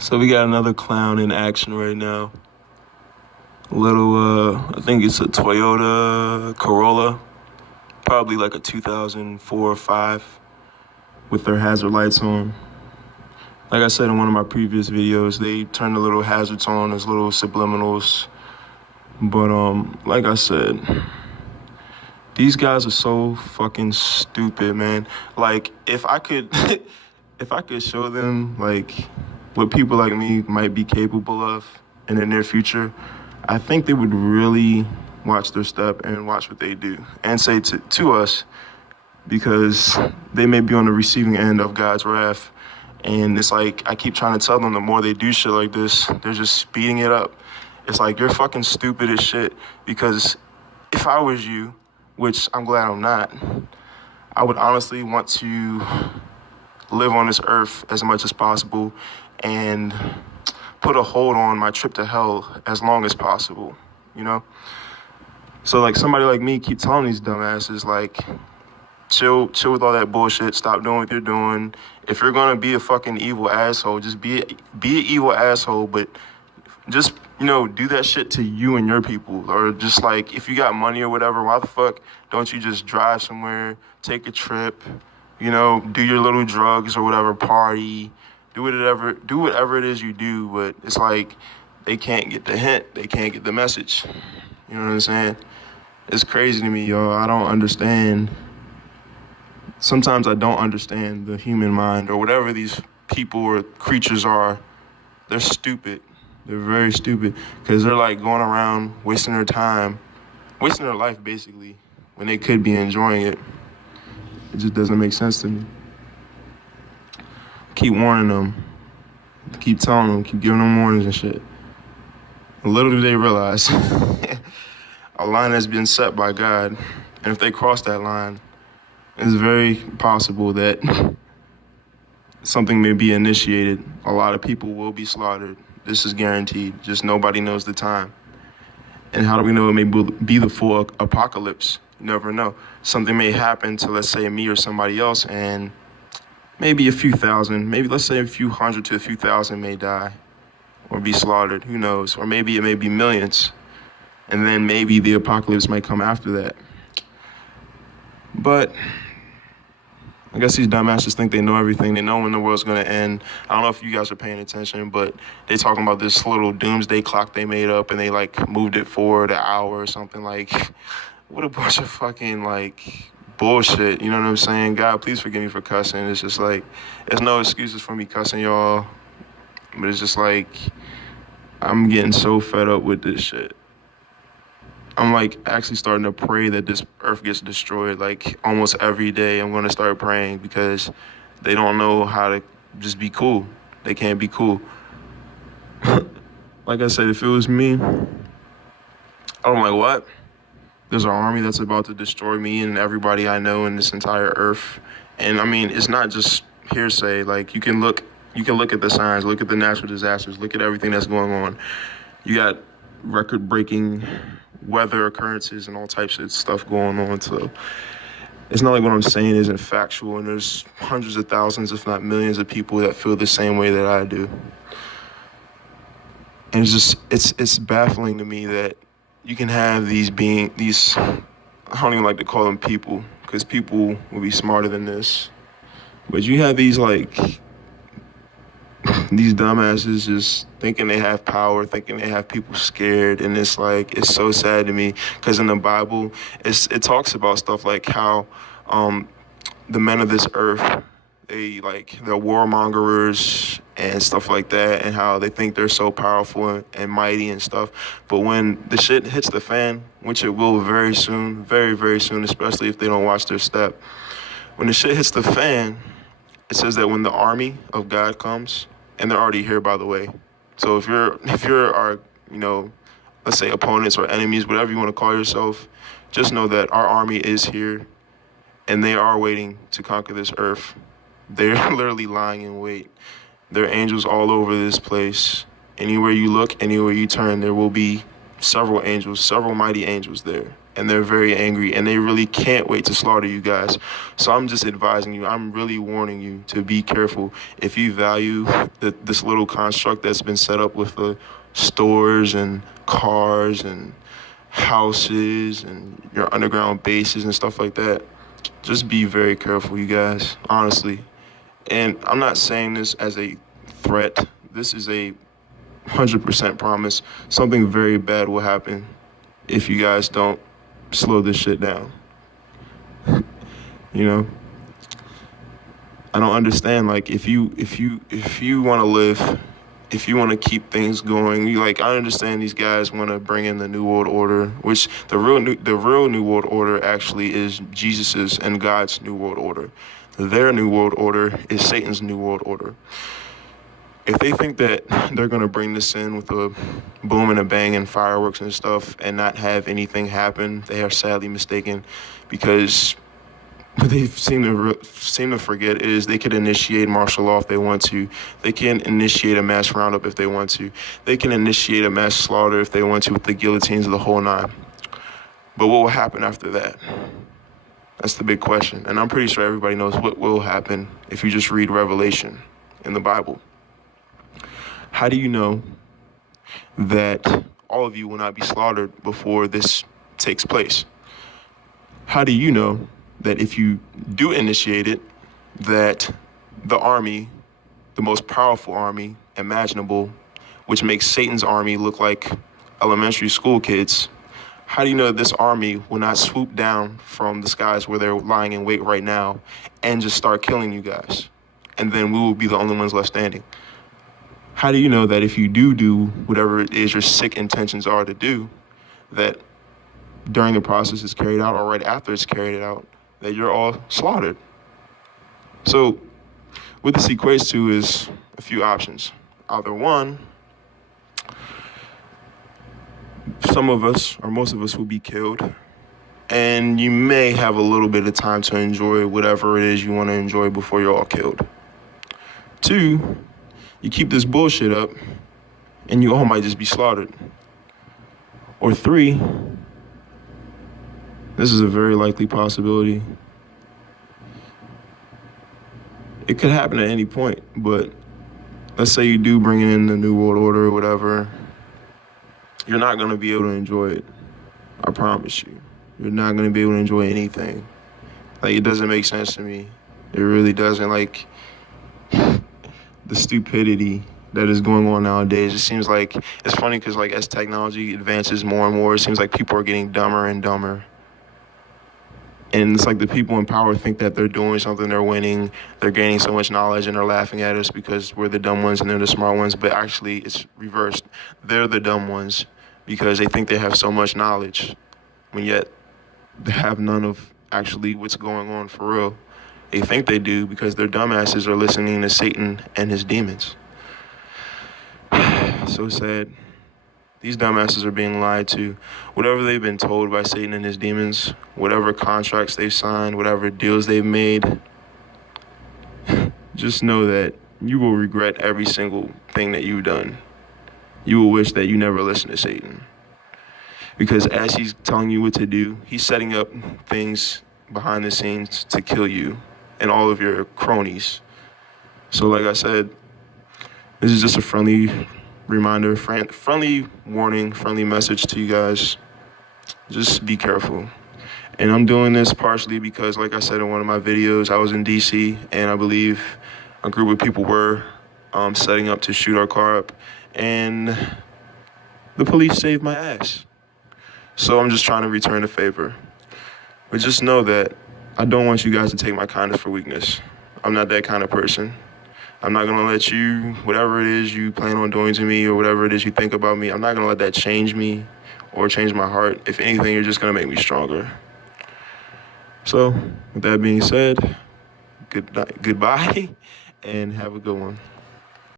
So we got another clown in action right now. I think it's a Toyota Corolla, probably like a 2004 or 5 with their hazard lights on. Like I said in one of my previous videos, they turn the little hazards on as little subliminals. But like I said, these guys are so fucking stupid, man. Like if I could if I could show them like what people like me might be capable of in the near future, I think they would really watch their step and watch what they do and say to us, because they may be on the receiving end of God's wrath. And it's like, I keep trying to tell them, the more they do shit like this, they're just speeding it up. It's like, you're fucking stupid as shit, because if I was you, which I'm glad I'm not, I would honestly want to live on this earth as much as possible and put a hold on my trip to hell as long as possible, you know? So like somebody like me keep telling these dumbasses, like, chill with all that bullshit, stop doing what you're doing. If you're gonna be a fucking evil asshole, just be an evil asshole, but just, do that shit to you and your people. Or just like, if you got money or whatever, why the fuck don't you just drive somewhere, take a trip, do your little drugs or whatever, party, do whatever it is you do. But it's like, they can't get the hint, they can't get the message. You know what I'm saying? It's crazy to me, y'all. I don't understand. Sometimes I don't understand the human mind, or whatever these people or creatures are. They're stupid. They're very stupid, because they're like going around wasting their time, wasting their life basically, when they could be enjoying it. It just doesn't make sense to me. Keep warning them, keep telling them, keep giving them warnings and shit. Little do they realize, a line has been set by God, and if they cross that line, it's very possible that something may be initiated. A lot of people will be slaughtered. This is guaranteed. Just nobody knows the time. And how do we know it may be the full apocalypse? You never know. Something may happen to, let's say, me or somebody else, and maybe a few thousand, maybe let's say a few hundred to a few thousand may die or be slaughtered. Who knows? Or maybe it may be millions. And then maybe the apocalypse might come after that. But I guess these dumbasses think they know everything. They know when the world's gonna end. I don't know if you guys are paying attention, but they talking about this little doomsday clock they made up, and they like moved it forward an hour or something. Like, what a bunch of fucking like bullshit. You know what I'm saying? God, please forgive me for cussing. It's just like, there's no excuses for me cussing, y'all. But it's just like, I'm getting so fed up with this shit. I'm like actually starting to pray that this earth gets destroyed. Like almost every day I'm gonna start praying, because they don't know how to just be cool. They can't be cool. Like I said, if it was me, I'm like, what? There's an army that's about to destroy me and everybody I know in this entire earth. And I mean, it's not just hearsay. Like you can look at the signs, look at the natural disasters, look at everything that's going on. You got record-breaking weather occurrences and all types of stuff going on. So it's not like what I'm saying isn't factual, and there's hundreds of thousands, if not millions of people that feel the same way that I do. And it's baffling to me that you can have these, I don't even like to call them people, because people will be smarter than this. But you have these these dumbasses just thinking they have power, thinking they have people scared. And it's like, it's so sad to me, because in the Bible, it talks about stuff like how the men of this earth, they're warmongers and stuff like that, and how they think they're so powerful and mighty and stuff. But when the shit hits the fan, which it will very soon, very, very soon, especially if they don't watch their step, when the shit hits the fan, it says that when the army of God comes, and they're already here, by the way. So if you're our, let's say opponents or enemies, whatever you want to call yourself, just know that our army is here, and they are waiting to conquer this earth. They're literally lying in wait. There are angels all over this place. Anywhere you look, anywhere you turn, there will be several angels, several mighty angels there. and they're very angry, and they really can't wait to slaughter you guys. So I'm just advising you, I'm really warning you to be careful. If you value this little construct that's been set up with the stores and cars and houses and your underground bases and stuff like that, just be very careful, you guys, honestly. And I'm not saying this as a threat. This is a 100% promise. Something very bad will happen if you guys don't slow this shit down. You know, I don't understand. Like, if you want to live, if you want to keep things going, I understand these guys want to bring in the New World Order, which the real New World Order actually is Jesus's and God's New World Order. Their New World Order is Satan's New World Order. If they think that they're going to bring this in with a boom and a bang and fireworks and stuff and not have anything happen, they are sadly mistaken, because what they seem to forget is they could initiate martial law if they want to. They can initiate a mass roundup if they want to. They can initiate a mass slaughter if they want to, with the guillotines of the whole nine. But what will happen after that? That's the big question. And I'm pretty sure everybody knows what will happen if you just read Revelation in the Bible. How do you know that all of you will not be slaughtered before this takes place? How do you know that if you do initiate it, that the army, the most powerful army imaginable, which makes Satan's army look like elementary school kids, how do you know that this army will not swoop down from the skies where they're lying in wait right now and just start killing you guys? And then we will be the only ones left standing. How do you know that if you do whatever it is your sick intentions are to do, that during the process is carried out or right after it's carried out, that you're all slaughtered? So what this equates to is a few options. Either one, some of us or most of us will be killed, and you may have a little bit of time to enjoy whatever it is you want to enjoy before you're all killed. Two, you keep this bullshit up and you all might just be slaughtered. Or three, this is a very likely possibility. It could happen at any point, but let's say you do bring in the New World Order or whatever, you're not going to be able to enjoy it. I promise you. You're not going to be able to enjoy anything. Like, it doesn't make sense to me. It really doesn't. Like, the stupidity that is going on nowadays, it seems like, it's funny because, like, as technology advances more and more, it seems like people are getting dumber and dumber. And it's like the people in power think that they're doing something, they're winning, they're gaining so much knowledge, and they're laughing at us because we're the dumb ones and they're the smart ones. But actually, it's reversed. They're the dumb ones because they think they have so much knowledge, when yet they have none of actually what's going on for real. They think they do because their dumbasses are listening to Satan and his demons. So sad. These dumbasses are being lied to. Whatever they've been told by Satan and his demons, whatever contracts they've signed, whatever deals they've made, just know that you will regret every single thing that you've done. You will wish that you never listened to Satan. Because as he's telling you what to do, he's setting up things behind the scenes to kill you and all of your cronies. So like I said, this is just a friendly reminder, friendly warning, friendly message to you guys. Just be careful. And I'm doing this partially because, like I said in one of my videos, I was in DC and I believe a group of people were setting up to shoot our car up, and the police saved my ass. So I'm just trying to return the favor. But just know that I don't want you guys to take my kindness for weakness. I'm not that kind of person. I'm not gonna let you, whatever it is you plan on doing to me or whatever it is you think about me, I'm not gonna let that change me or change my heart. If anything, you're just gonna make me stronger. So, with that being said, goodbye and have a good one.